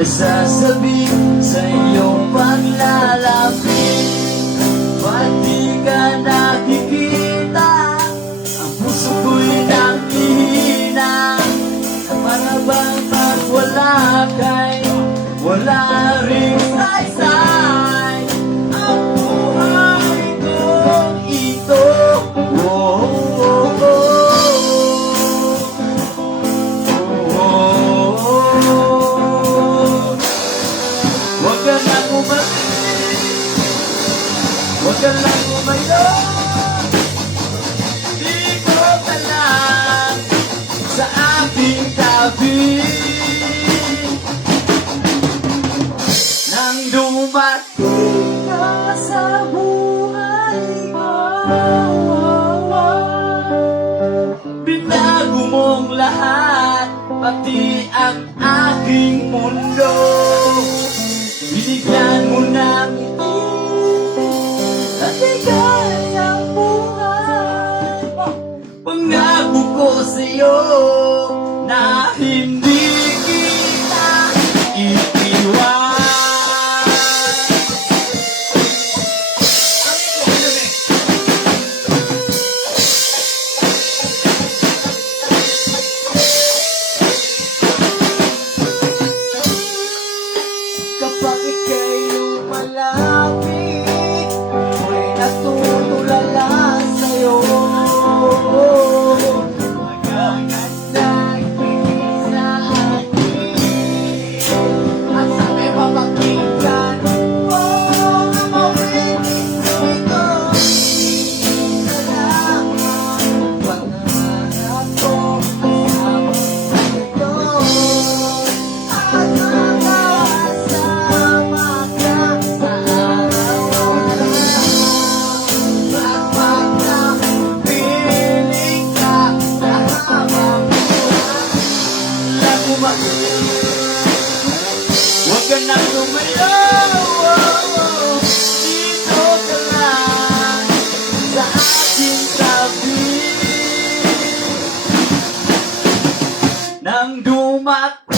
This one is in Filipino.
Nasasabi sa iyong paglalapit, ba't di ka nakikita? Ang puso ko'y nakihina. Para bang pag wala kay wala ring saysay ang buhay kong ito. Oh, oh, oh. Huwag ka lang umayo, di ko ka lang sa aking tabi. Nang dumating ka sa buhay ko, binago mong lahat, pati ang aking mundo. Binigyan mo ng ngiti at ligay ang buhay. Pangako ko sa'yo na hindi kita iiwan. Kapag ika'y lumalapit, ako'y natutulala sa'yo. Magaganda ibigay sa akin, at sa may mapakinggan mo ang mawinig ito. Salamat, pangarap ko kasama ito. At huwag ka nang lumayo, dito ka lang sa aking tabi. Nang dumating